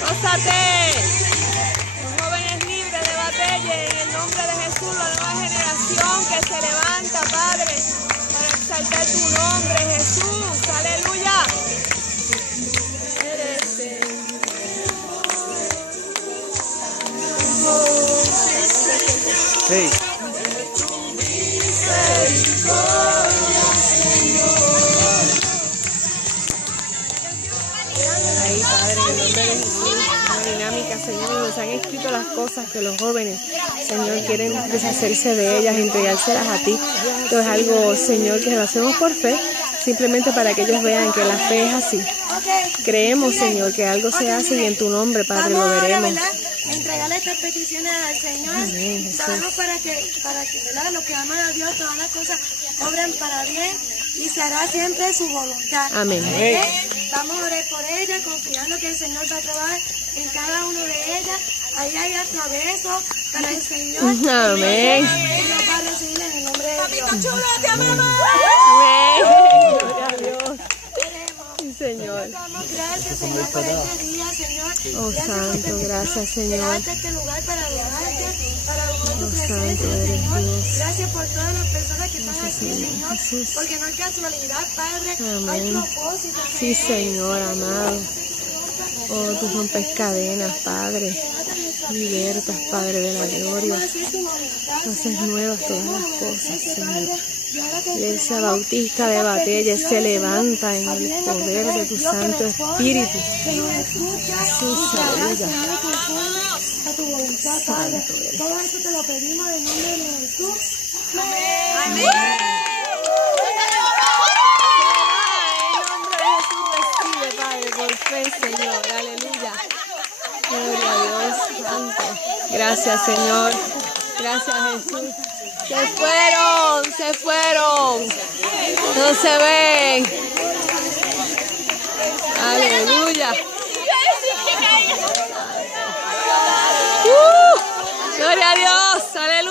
¡Gózate! Los jóvenes libres de Batelle, en el nombre de Jesús, la nueva generación que se levanta, Padre, para exaltar tu nombre, Jesús. ¡Aleluya! Hey. Ahí, Padre, en el nombre de Jesús, una dinámica, Señor, y nos han escrito las cosas que los jóvenes, Señor, quieren deshacerse de ellas, entregárselas a ti. Esto es algo, Señor, que lo hacemos por fe, simplemente para que ellos vean que la fe es así. Creemos, Señor, que algo se hace y en tu nombre, Padre, lo veremos. Entregarle estas peticiones al Señor. Amén, sabemos para que ¿verdad? Los que aman a Dios, todas las cosas obran para bien y se hará siempre su voluntad. Amén. Vamos a orar por ella, confiando que el Señor va a trabajar en cada uno de ellas. Ahí hay atraveso para el Señor. Amén. Y nos va a recibir en el nombre de Dios. Papito chulo, te amamos. Amén. Gloria a Dios. Sí, Señor. Damos gracias, Señor, por este día, Señor. Oh, Santo, gracias, Señor. Llevarte a este lugar para adorarte, para buscar tu Santo presencia, eres Señor. Dios. Gracias por todas las personas que están aquí, Señor. Jesús. Porque no hay casualidad, Padre. Hay Amén. propósito, Sí, Señor. Señor, amado. Oh, tú rompes cadenas, Padre. Libertas, Padre de la gloria. Haces nuevas todas las cosas, Señor. Iglesia Bautista de Batelle se levanta en el poder de tu Santo Espíritu. Jesús, aleluya. A tu voluntad, Padre. Todo esto te lo pedimos en nombre de Jesús. Amén. Por fe, Señor, aleluya. Gloria a Dios, Santo. Gracias, Señor. Gracias, Jesús. Se fueron. No se ven. Aleluya. Gloria a Dios, aleluya.